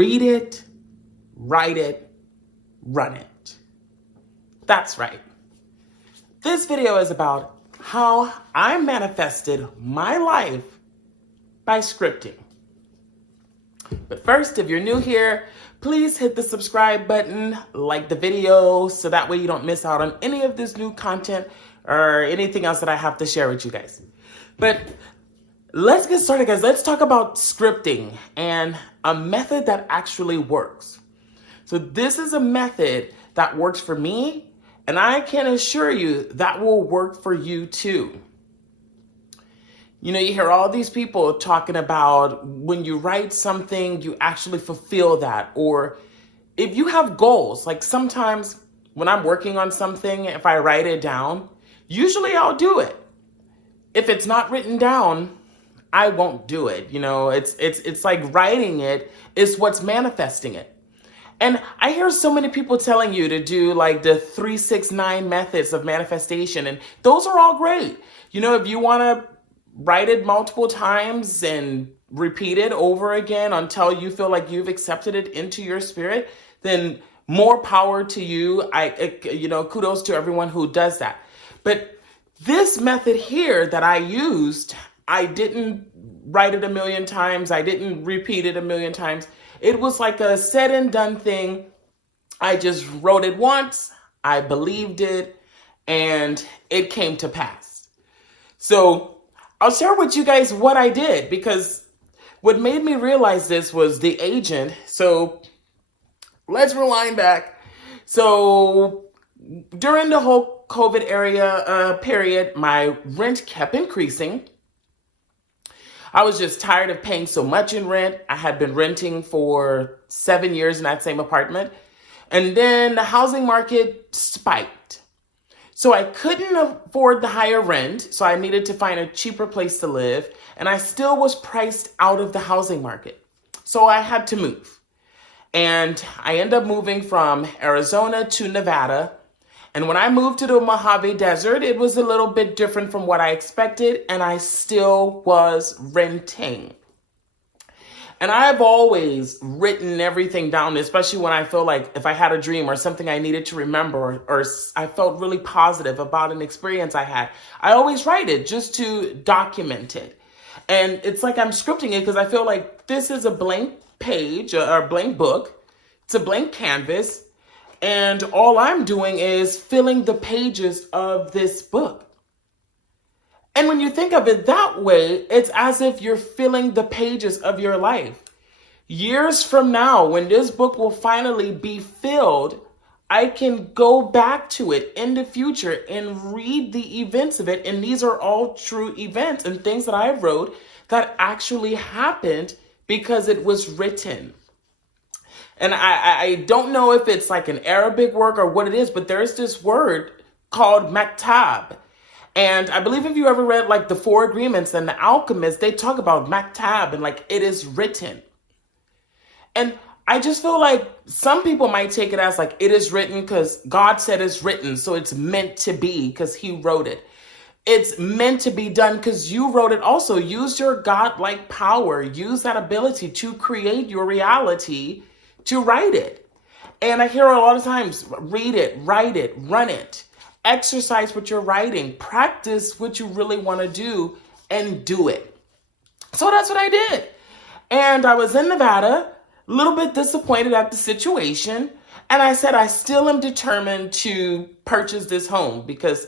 Read it, write it, run it. That's right. This video is about how I manifested my life by scripting. But first, if you're new here, please hit the subscribe button, like the video, so that way you don't miss out on any of this new content or anything else that I have to share with you guys. But let's get started, guys. Let's talk about scripting and a method that actually works. So this is a method that works for me, and I can assure you that will work for you too. You know, you hear all these people talking about when you write something, you actually fulfill that. Or if you have goals, like sometimes when I'm working on something, if I write it down, usually I'll do it. If it's not written down, I won't do it. You know, it's like writing it is what's manifesting it. And I hear so many people telling you to do like the 3-6-9 methods of manifestation, and those are all great. You know, if you want to write it multiple times and repeat it over again until you feel like you've accepted it into your spirit, then more power to you. Kudos to everyone who does that. But this method here that I used, I didn't write it a million times. I didn't repeat it a million times. It was like a said and done thing. I just wrote it once, I believed it, and it came to pass. So I'll share with you guys what I did, because what made me realize this was the agent. So let's rewind back. So during the whole COVID period, my rent kept increasing. I was just tired of paying so much in rent. I had been renting for 7 years in that same apartment. And then the housing market spiked. So I couldn't afford the higher rent, so I needed to find a cheaper place to live, and I still was priced out of the housing market. So I had to move. And I ended up moving from Arizona to Nevada. And when I moved to the Mojave Desert, it was a little bit different from what I expected, and I still was renting. And I've always written everything down, especially when I feel like if I had a dream or something I needed to remember, or I felt really positive about an experience I had, I always write it just to document it. And it's like I'm scripting it because I feel like this is a blank page or a blank book. It's a blank canvas. And all I'm doing is filling the pages of this book. And when you think of it that way, it's as if you're filling the pages of your life. Years from now, when this book will finally be filled, I can go back to it in the future and read the events of it. And these are all true events and things that I wrote that actually happened because it was written. And I don't know if it's like an Arabic word or what it is, but there's this word called maktab. And I believe if you ever read like the Four Agreements and the Alchemist, they talk about maktab and like it is written. And I just feel like some people might take it as like it is written because God said it's written. So it's meant to be because he wrote it. It's meant to be done because you wrote it also. Use your God-like power. Use that ability to create your reality, to write it. And I hear a lot of times, read it, write it, run it. Exercise what you're writing, practice what you really want to do, and do it. So that's what I did. And I was in Nevada, a little bit disappointed at the situation. And I said, I still am determined to purchase this home because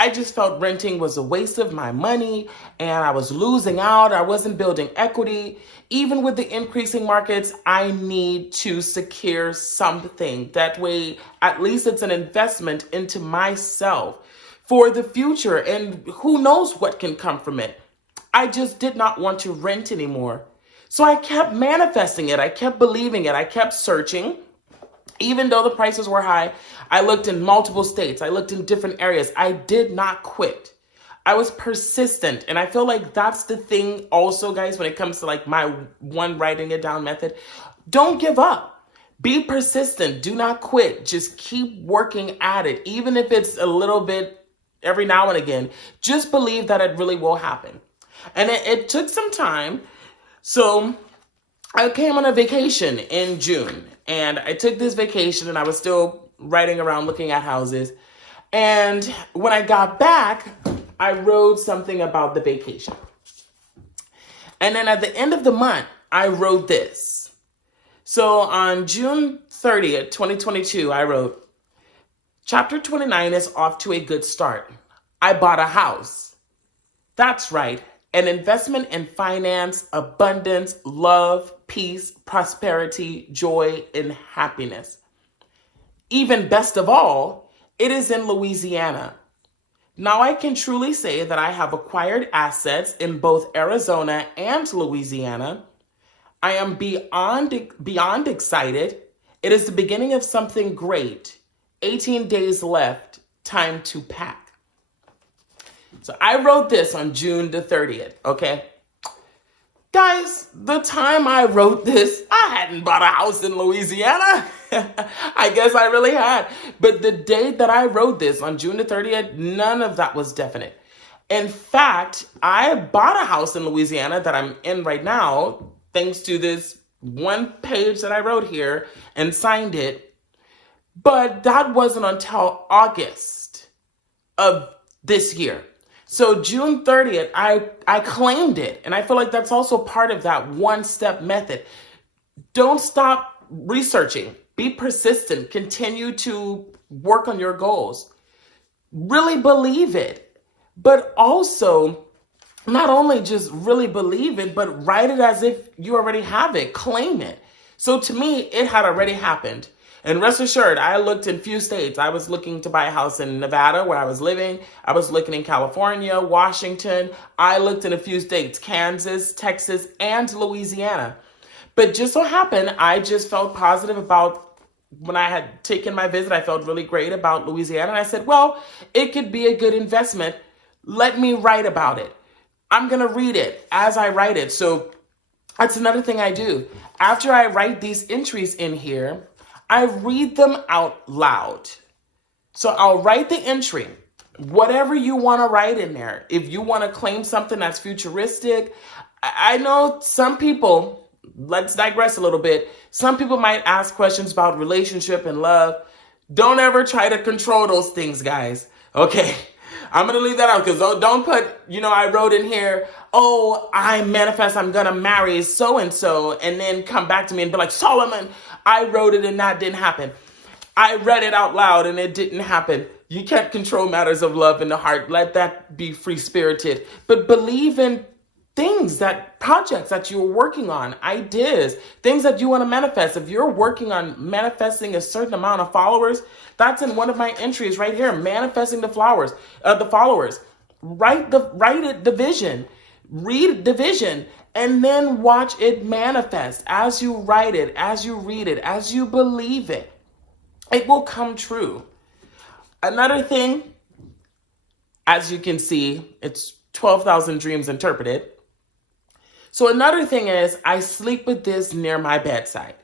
I just felt renting was a waste of my money and I was losing out. I wasn't building equity. Even with the increasing markets, I need to secure something. That way, at least it's an investment into myself for the future. And who knows what can come from it. I just did not want to rent anymore. So I kept manifesting it. I kept believing it. I kept searching. Even though the prices were high, I looked in multiple states. I looked in different areas. I did not quit. I was persistent. And I feel like that's the thing also, guys, when it comes to like my one writing it down method. Don't give up. Be persistent. Do not quit. Just keep working at it. Even if it's a little bit every now and again, just believe that it really will happen. And it took some time. So I came on a vacation in June, and I took this vacation and I was still riding around looking at houses. And when I got back, I wrote something about the vacation. And then at the end of the month, I wrote this. So on June 30th, 2022, I wrote, Chapter 29 is off to a good start. I bought a house. That's right. An investment in finance, abundance, love, peace, prosperity, joy, and happiness. Even best of all, it is in Louisiana. Now I can truly say that I have acquired assets in both Arizona and Louisiana. I am beyond excited. It is the beginning of something great. 18 days left, time to pack. So I wrote this on June the 30th, okay? Guys, the time I wrote this, I hadn't bought a house in Louisiana. I guess I really had. But the date that I wrote this, on June the 30th, none of that was definite. In fact, I bought a house in Louisiana that I'm in right now, thanks to this one page that I wrote here and signed it. But that wasn't until August of this year. So June 30th, I claimed it. And I feel like that's also part of that one-step method. Don't stop researching. Be persistent. Continue to work on your goals. Really believe it. But also, not only just really believe it, but write it as if you already have it. Claim it. So to me, it had already happened. And rest assured, I looked in few states. I was looking to buy a house in Nevada where I was living. I was looking in California, Washington. I looked in a few states, Kansas, Texas, and Louisiana. But just so happened, I just felt positive about when I had taken my visit. I felt really great about Louisiana. And I said, well, it could be a good investment. Let me write about it. I'm going to read it as I write it. So that's another thing I do. After I write these entries in here, I read them out loud. So I'll write the entry, whatever you want to write in there. If you want to claim something that's futuristic, I know some people, let's digress a little bit. Some people might ask questions about relationship and love. Don't ever try to control those things, guys. Okay. I'm going to leave that out because don't put, I wrote in here, oh, I manifest I'm going to marry so-and-so and then come back to me and be like, Solomon, I wrote it and that didn't happen. I read it out loud and it didn't happen. You can't control matters of love in the heart. Let that be free-spirited. But believe in projects that you're working on, ideas, things that you want to manifest. If you're working on manifesting a certain amount of followers, that's in one of my entries right here, manifesting the followers. Write the vision, read the vision, and then watch it manifest as you write it, as you read it, as you believe it. It will come true. Another thing, as you can see, it's 12,000 dreams interpreted. So another thing is I sleep with this near my bedside.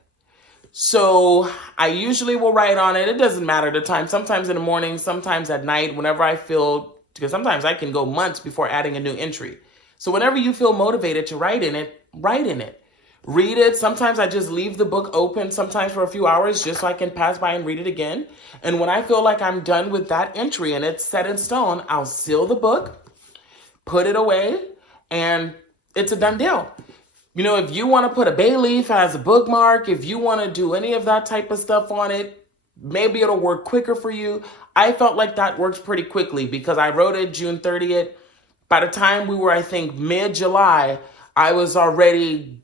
So I usually will write on it. It doesn't matter the time. Sometimes in the morning, sometimes at night, whenever I feel, because sometimes I can go months before adding a new entry. So whenever you feel motivated to write in it, write in it. Read it. Sometimes I just leave the book open, sometimes for a few hours, just so I can pass by and read it again. And when I feel like I'm done with that entry and it's set in stone, I'll seal the book, put it away, and it's a done deal. If you want to put a bay leaf as a bookmark, if you want to do any of that type of stuff on it, maybe it'll work quicker for you. I felt like that worked pretty quickly because I wrote it June 30th. By the time we were, I think, mid-July, I was already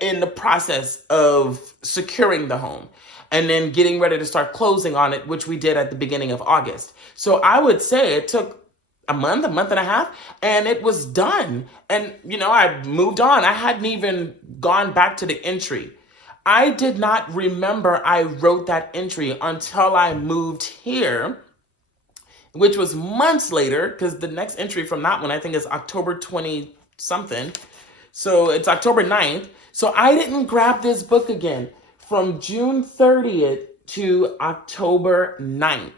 in the process of securing the home and then getting ready to start closing on it, which we did at the beginning of August. So I would say it took a month and a half, and it was done. And, I moved on. I hadn't even gone back to the entry. I did not remember I wrote that entry until I moved here, which was months later, because the next entry from that one, I think, is October 20 something. So it's October 9th. So I didn't grab this book again from June 30th to October 9th.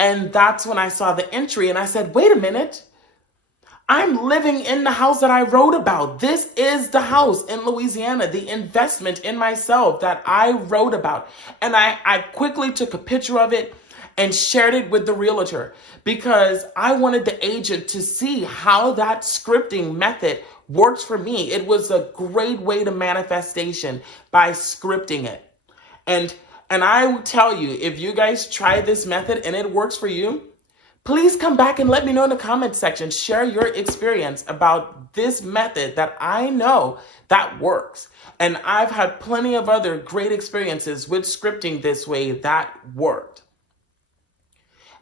And that's when I saw the entry and I said, wait a minute, I'm living in the house that I wrote about. This is the house in Louisiana, the investment in myself that I wrote about. And I quickly took a picture of it and shared it with the realtor because I wanted the agent to see how that scripting method works for me. It was a great way to manifestation by scripting it. And I will tell you, if you guys try this method and it works for you, please come back and let me know in the comment section. Share your experience about this method that I know that works. And I've had plenty of other great experiences with scripting this way that worked.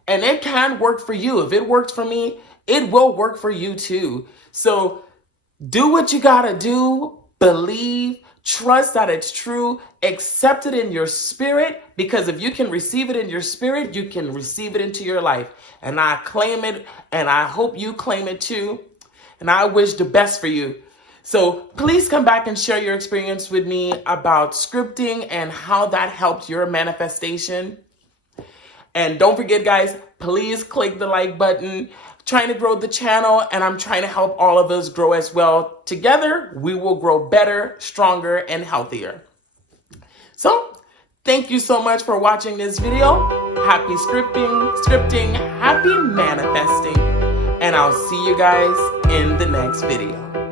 And it can work for you. If it worked for me, it will work for you too. So do what you gotta do. Believe, trust that it's true, accept it in your spirit, because if you can receive it in your spirit, you can receive it into your life. And I claim it, and I hope you claim it too. And I wish the best for you. So please come back and share your experience with me about scripting and how that helped your manifestation. And don't forget, guys, please click the like button. Trying to grow the channel, and I'm trying to help all of us grow as well. Together, we will grow better, stronger, and healthier. So, thank you so much for watching this video. Happy scripting, happy manifesting, and I'll see you guys in the next video.